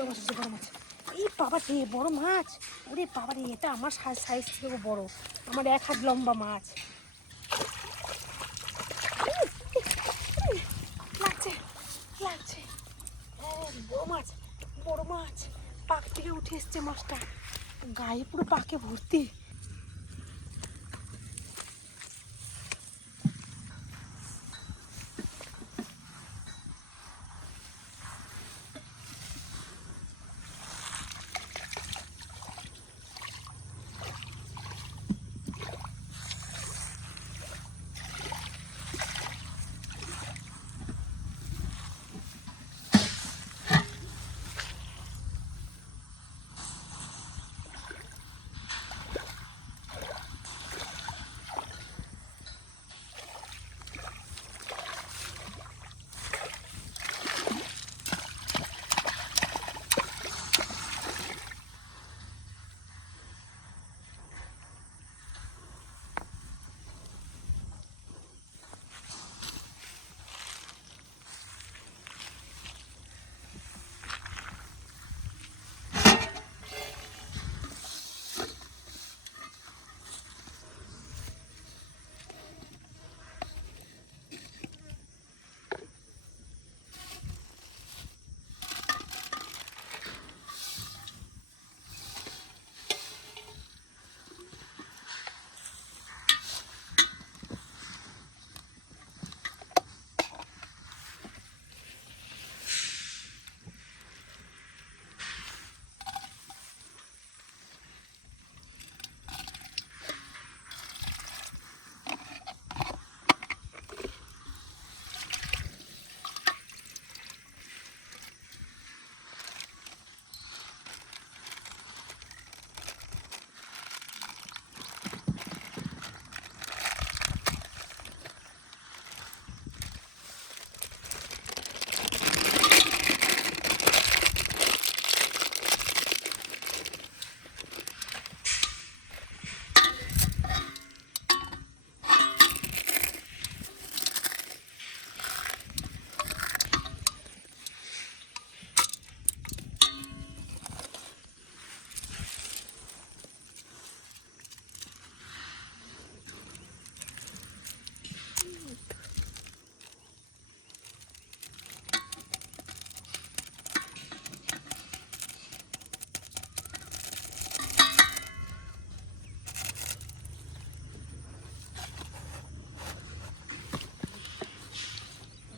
বড় মাছ আছে, বড় মাছ। এই বাবা রে, বড় মাছ! ওরে বাবা রে, এটা আমার সাইজ থেকে বড়, আমার 1 হাত লম্বা মাছ। লাগছে লাগছে, বড় মাছ, বড় মাছ। পাক থেকে উঠে এসছে মাছটা, গায়ে পুরো পাকে ভর্তি।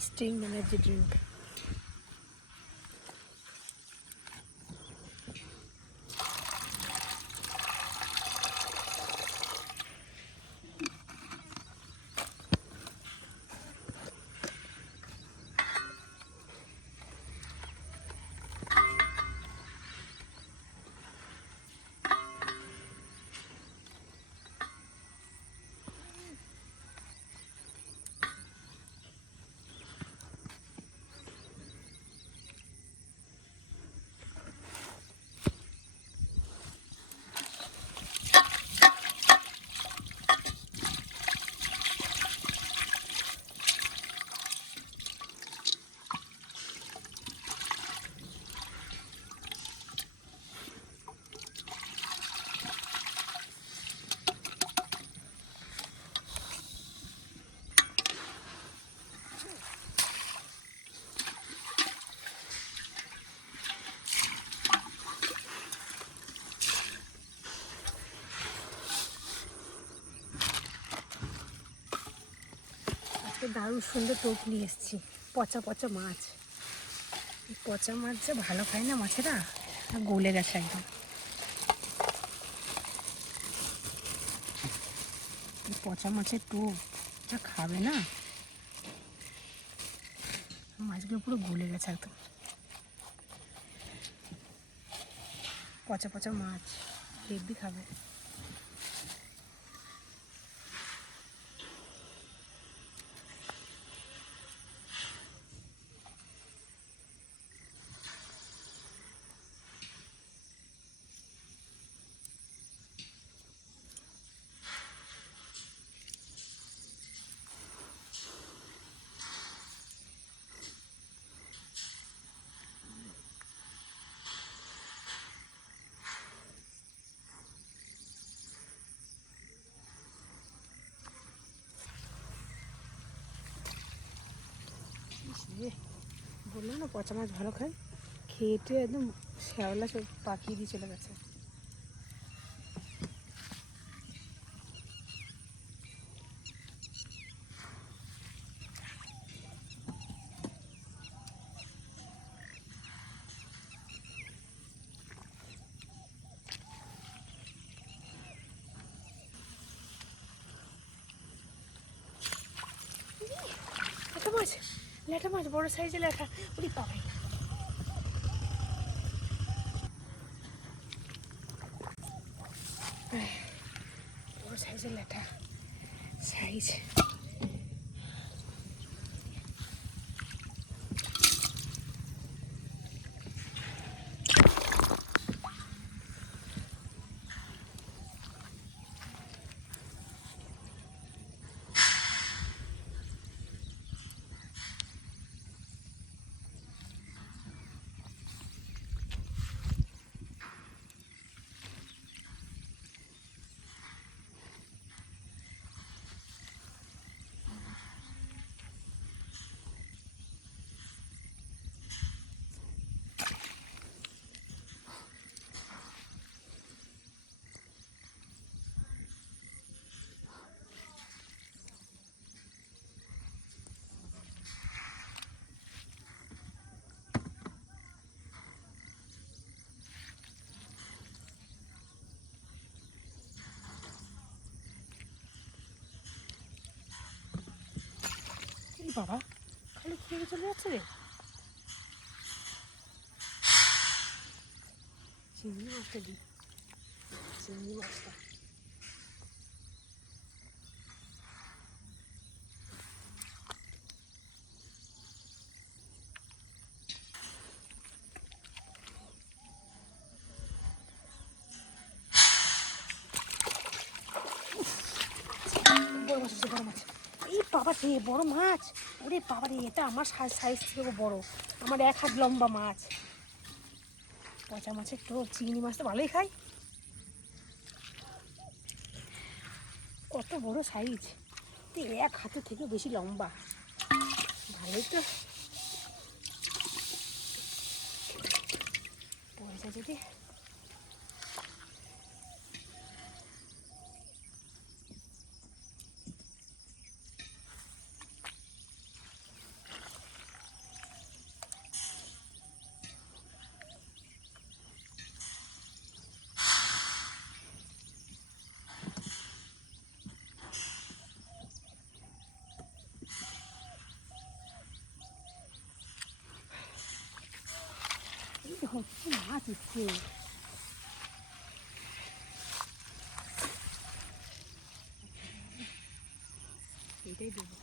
Sting energy drink. দারুণ সুন্দর টোপ নিয়ে এসেছি, পচা পচা মাছ। পচা মাছ যে ভালো খায় না মাছেরা, গলে গেছে একদম। পচা মাছের টোপ যা খাবে না, মাছগুলো পুরো গলে গেছে একদম। পচা পচা মাছ হেব্বি খাবে। রে, বললাম না পচা মাছ ভালো খায়, খেয়েটে একদম শ্যাওলা সব পাকিয়ে দিয়ে চলে গেছে। ল্যাটা মাছ বড় সাইজের ল্যাটা, ওরে বাবাই, বড় সাইজের ল্যাটা সাইজ। বাবা খালি খেয়ে চলে যাচ্ছে রে। চিংড়ি মাছটা দিই, চিংড়ি মাছটা বড় মাছ আছে, বড় মাছ। এই বাবা রে বড় মাছ, ওরে বাবা রে, এটা আমার সাইজ থেকে বড়, আমার 1 হাত লম্বা মাছ। পচা মাছের তো চিংড়ি মাছ তো ভালোই খাই, কত বড় সাইজ, 1 হাতের থেকে বেশি লম্বা, ভালোই তো। পয়সা যদি হচ্ছে মাছ হচ্ছে, এটাই দেবো।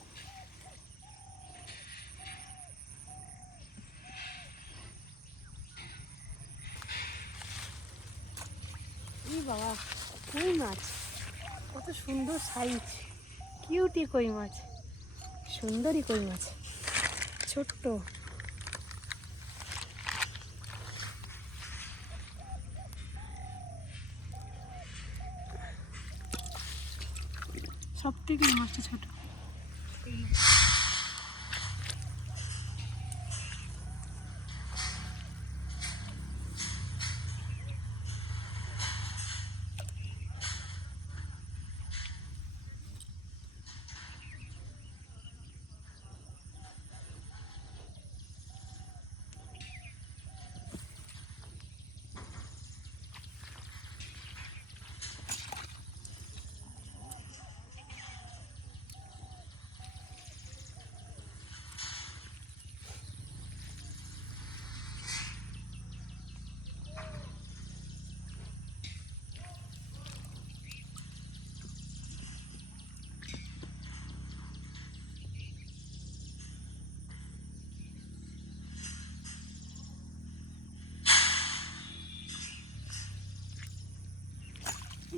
এই বাবা কই মাছ, কত সুন্দর সাইজ, কিউটি কই মাছ, সুন্দরী কই মাছ, ছোট্ট। সব থেকে এই মাছটা ছোট।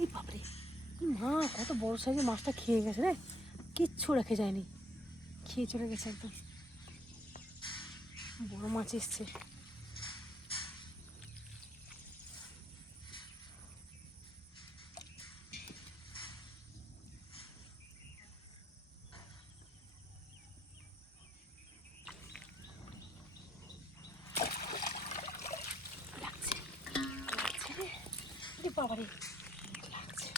এই বাপরে, মা কত বড় সাইজের মাছটা খেয়ে গেছে রে, কিচ্ছু রেখে যায়নি, খেয়ে চলে গেছে একদম, বড় মাছ এসছে। বাবারে লাগছে।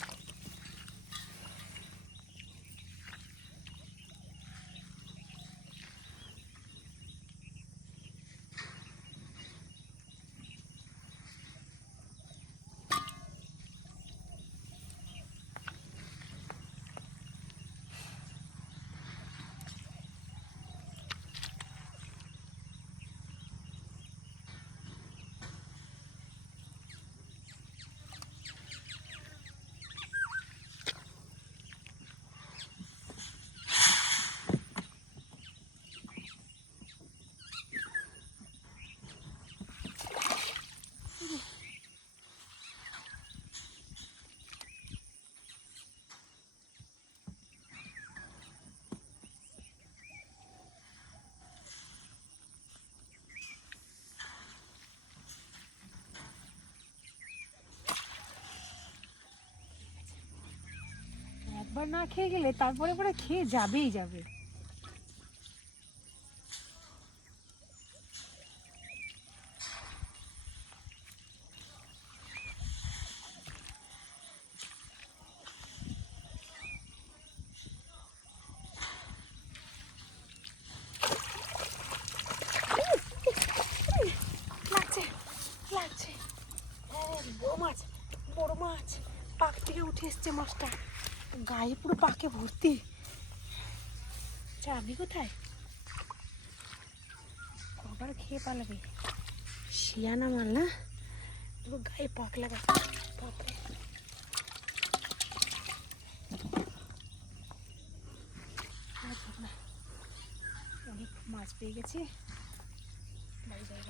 একবার না খেয়ে গেলে তারপরে পরে খেয়ে যাবেই যাবে। লাগছে লাগছে, বড় মাছ, বড় মাছ। পাক থেকে উঠে এসছে মাছটা, গায়ে পুরো পাকে ভর্তি। চাবি কোথায়? কবার খেয়ে পালাবে, শিয়ানা মাল না, পুরো গায়ে পাক লাগা। বাপরে, অনেক মাছ পেয়ে গেছি, বাড়ি যাই।